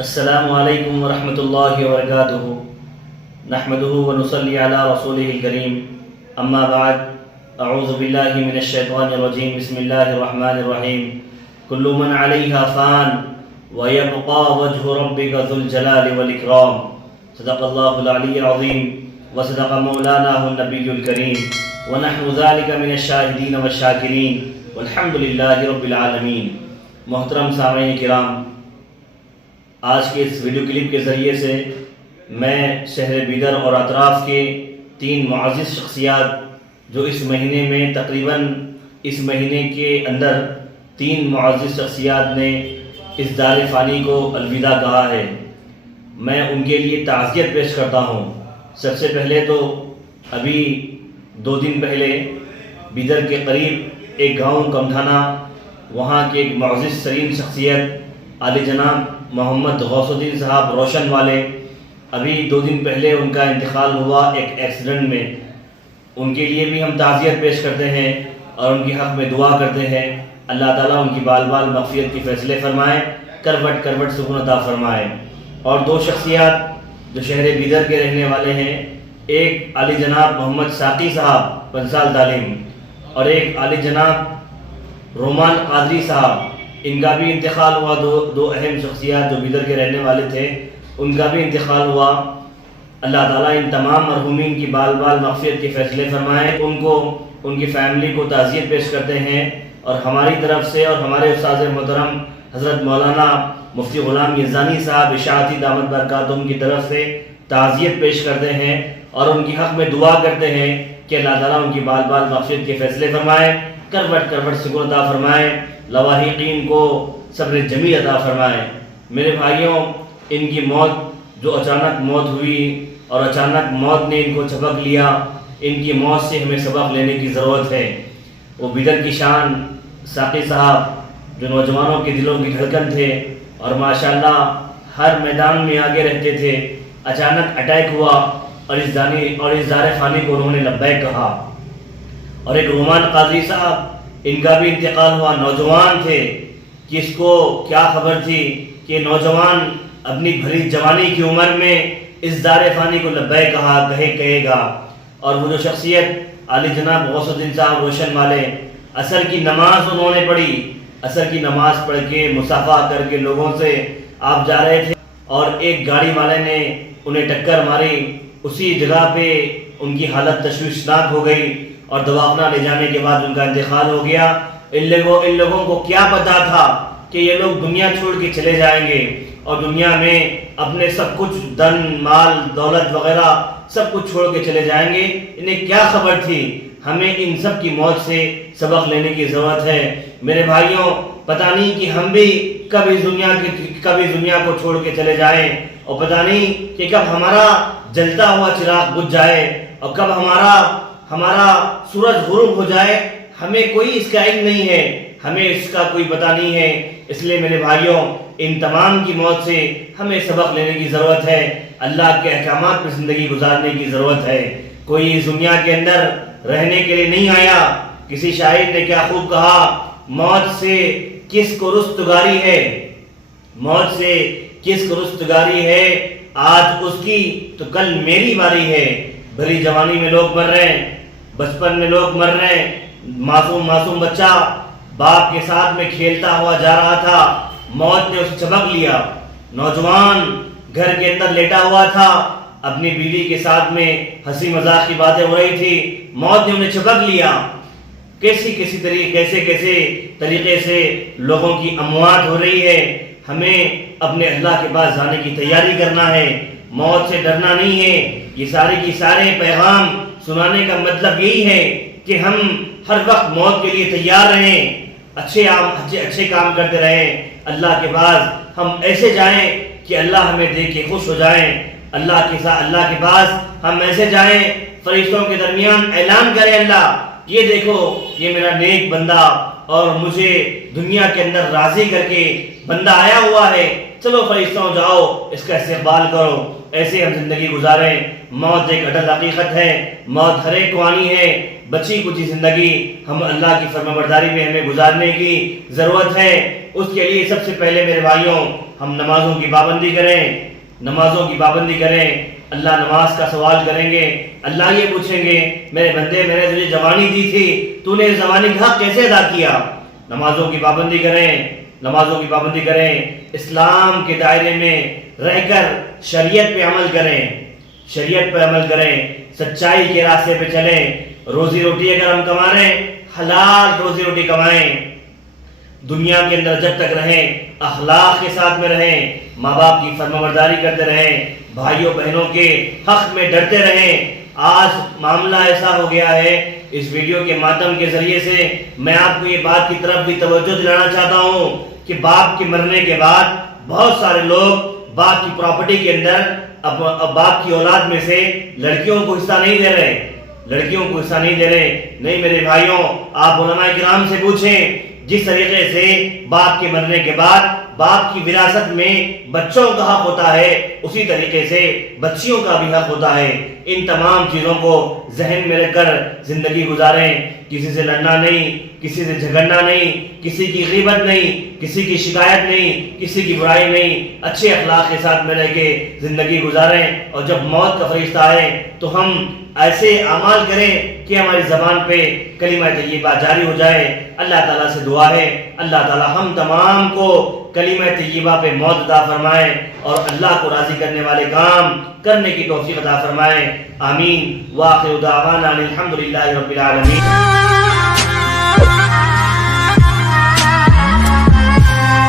السلام علیکم ورحمۃ اللہ وبرکاتہ نحمده ونصلی علی رسولہ الکریم اما بعد اعوذ باللہ من الشیطان الرجیم بسم اللہ الرحمن الرحیم کل من علیہا فان ویبقى وجہ ربک ذو الجلال والاکرام صدق اللہ العلی العظیم وصدق مولانا النبی الکریم ونحن ذلک من الشاہدین والشاکرین والحمد للہ رب العالمین۔ محترم سامعین کرام، آج کے اس ویڈیو کلپ کے ذریعے سے میں شہر بیدر اور اطراف کے 3 معزز شخصیات جو اس مہینے میں تقریباً اس مہینے کے اندر 3 معزز شخصیات نے اس دار فانی کو الوداع کہا ہے، میں ان کے لیے تعزیت پیش کرتا ہوں۔ سب سے پہلے تو ابھی 2 دن پہلے بیدر کے قریب ایک گاؤں کمٹھانا، وہاں کے ایک معزز ترین شخصیت عالی جناب محمد غوث الدین صاحب روشن والے، ابھی 2 دن پہلے ان کا انتقال ہوا ایک ایکسیڈنٹ میں۔ ان کے لیے بھی ہم تعزیت پیش کرتے ہیں اور ان کے حق میں دعا کرتے ہیں، اللہ تعالیٰ ان کی بال بال مغفرت کے فیصلے فرمائے، کروٹ کروٹ سکون عطا فرمائے۔ اور 2 شخصیات جو شہر بیدر کے رہنے والے ہیں، ایک عالی جناب محمد ساقی صاحب 5 سال تعلیم، اور ایک عالی جناب رومان قادری صاحب، ان کا بھی انتقال ہوا۔ دو اہم شخصیات جو بیدر کے رہنے والے تھے، ان کا بھی انتقال ہوا۔ اللہ تعالیٰ ان تمام مرحومین کی بال بال مغفرت کے فیصلے فرمائے، ان کو ان کی فیملی کو تعزیت پیش کرتے ہیں، اور ہماری طرف سے اور ہمارے استاد محترم حضرت مولانا مفتی غلام یزدانی صاحب اشاعتی دامت برکاتہم کی طرف سے تعزیت پیش کرتے ہیں اور ان کی حق میں دعا کرتے ہیں کہ اللہ تعالیٰ ان کی بال بال مغفرت کے فیصلے فرمائے، کروٹ کروٹ سکون عطا فرمائے، لواحقین کو صبر جمیل عطا فرمائے۔ میرے بھائیوں، ان کی موت جو اچانک موت ہوئی اور اچانک موت نے ان کو جھپک لیا، ان کی موت سے ہمیں سبق لینے کی ضرورت ہے۔ وہ بیدر کی شان ساقی صاحب جو نوجوانوں کے دلوں کی دھڑکن تھے اور ماشاءاللہ ہر میدان میں آگے رہتے تھے، اچانک اٹیک ہوا اور اس دار فانی کو انہوں نے لبیک کہا۔ اور ایک رومان قادری صاحب، ان کا بھی انتقال ہوا، نوجوان تھے، کس کو کیا خبر تھی کہ نوجوان اپنی بھری جوانی کی عمر میں اس دار فانی کو لبیک کہے گا۔ اور وہ جو شخصیت عالی جناب غوث الدین صاحب روشن والے، عصر کی نماز انہوں نے پڑھی، عصر کی نماز پڑھ کے مصافحہ کر کے لوگوں سے آپ جا رہے تھے اور ایک گاڑی والے نے انہیں ٹکر ماری، اسی جگہ پہ ان کی حالت تشویشناک ہو گئی اور دواخانہ لے جانے کے بعد ان کا انتقال ہو گیا۔ ان لوگوں کو کیا پتا تھا کہ یہ لوگ دنیا چھوڑ کے چلے جائیں گے اور دنیا میں اپنے سب کچھ دن مال دولت وغیرہ سب کچھ چھوڑ کے چلے جائیں گے؟ انہیں کیا خبر تھی؟ ہمیں ان سب کی موت سے سبق لینے کی ضرورت ہے۔ میرے بھائیوں، پتہ نہیں کہ ہم بھی کب اس دنیا کو چھوڑ کے چلے جائیں، اور پتہ نہیں کہ کب ہمارا جلتا ہوا چراغ بجھ جائے اور کب ہمارا سورج غروب ہو جائے۔ ہمیں کوئی اس کا علم نہیں ہے، ہمیں اس کا کوئی پتہ نہیں ہے۔ اس لیے میرے بھائیوں، ان تمام کی موت سے ہمیں سبق لینے کی ضرورت ہے، اللہ کے احکامات پر زندگی گزارنے کی ضرورت ہے۔ کوئی اس دنیا کے اندر رہنے کے لیے نہیں آیا۔ کسی شاعر نے کیا خوب کہا، موت سے کس کو رستگاری ہے، موت سے کس کو رستگاری ہے، آج اس کی تو کل میری باری ہے۔ بھری جوانی میں لوگ مر رہے ہیں، بچپن میں لوگ مر رہے ہیں۔ معصوم بچہ باپ کے ساتھ میں کھیلتا ہوا جا رہا تھا، موت نے اسے چبک لیا۔ نوجوان گھر کے اندر لیٹا ہوا تھا، اپنی بیوی کے ساتھ میں ہنسی مذاق کی باتیں ہو رہی تھی، موت نے انہیں چبک لیا۔ کیسے طریقے سے لوگوں کی اموات ہو رہی ہے۔ ہمیں اپنے اللہ کے پاس جانے کی تیاری کرنا ہے، موت سے ڈرنا نہیں ہے۔ یہ سارے پیغام سنانے کا مطلب یہی ہے کہ ہم ہر وقت موت کے لیے تیار رہیں، اچھے کام کرتے رہیں، اللہ کے پاس ہم ایسے جائیں کہ اللہ ہمیں دیکھ کے خوش ہو جائیں۔ اللہ کے پاس ہم ایسے جائیں، فرشتوں کے درمیان اعلان کریں، اللہ یہ دیکھو، یہ میرا نیک بندہ اور مجھے دنیا کے اندر راضی کر کے بندہ آیا ہوا ہے، چلو فرشتوں جاؤ اس کا استقبال کرو۔ ایسے ہم زندگی گزاریں۔ موت ایک اٹل حقیقت ہے، موت ہر ایک کو آنی ہے۔ بچی کچھ زندگی ہم اللہ کی فرمانبرداری میں ہمیں گزارنے کی ضرورت ہے۔ اس کے لیے سب سے پہلے میرے بھائیوں ہم نمازوں کی پابندی کریں، نمازوں کی پابندی کریں۔ اللہ نماز کا سوال کریں گے، اللہ یہ پوچھیں گے میرے بندے میں نے تجھے جوانی دی تھی، تو نے اس جوانی کا حق کیسے ادا کیا؟ نمازوں کی پابندی کریں، نمازوں کی پابندی کریں، اسلام کے دائرے میں رہ کر شریعت پہ عمل کریں، شریعت پہ عمل کریں، سچائی کے راستے پہ چلیں۔ روزی روٹی اگر ہم کما رہے ہیں، حلال روزی روٹی کمائیں، دنیا کے اندر جب تک رہیں اخلاق کے ساتھ میں رہیں، ماں باپ کی فرمانبرداری کرتے رہیں، بھائیوں بہنوں کے حق میں ڈرتے رہیں۔ آج معاملہ ایسا ہو گیا ہے، اس ویڈیو کے مادھیم کے ذریعے سے میں آپ کو یہ بات کی طرف بھی توجہ دلانا چاہتا ہوں کہ باپ کے مرنے کے بعد بہت سارے لوگ باپ کی پراپرٹی کے اندر اب باپ کی اولاد میں سے لڑکیوں کو حصہ نہیں دے رہے، لڑکیوں کو حصہ نہیں دے رہے۔ نہیں میرے بھائیوں، آپ علماء کرام سے پوچھیں، جس طریقے سے باپ کے مرنے کے بعد باپ کی وراثت میں بچوں کا حق ہوتا ہے، اسی طریقے سے بچیوں کا بھی حق ہوتا ہے۔ ان تمام چیزوں کو ذہن میں رکھ کر زندگی گزاریں، کسی سے لڑنا نہیں، کسی سے جھگڑنا نہیں، کسی کی غیبت نہیں، کسی کی شکایت نہیں، کسی کی برائی نہیں، اچھے اخلاق کے ساتھ میں رہ کے زندگی گزاریں، اور جب موت کا فرشتہ آئے تو ہم ایسے اعمال کریں کہ ہماری زبان پہ کلمہ طیبہ جاری ہو جائے۔ اللہ تعالیٰ سے دعا ہے اللہ تعالیٰ ہم تمام کو کلمہ طیبہ پہ موت عطا فرمائے اور اللہ کو راضی کرنے والے کام کرنے کی توفیق عطا فرمائے۔ آمین۔ وآخر دعوانا الحمدللہ رب العالمین۔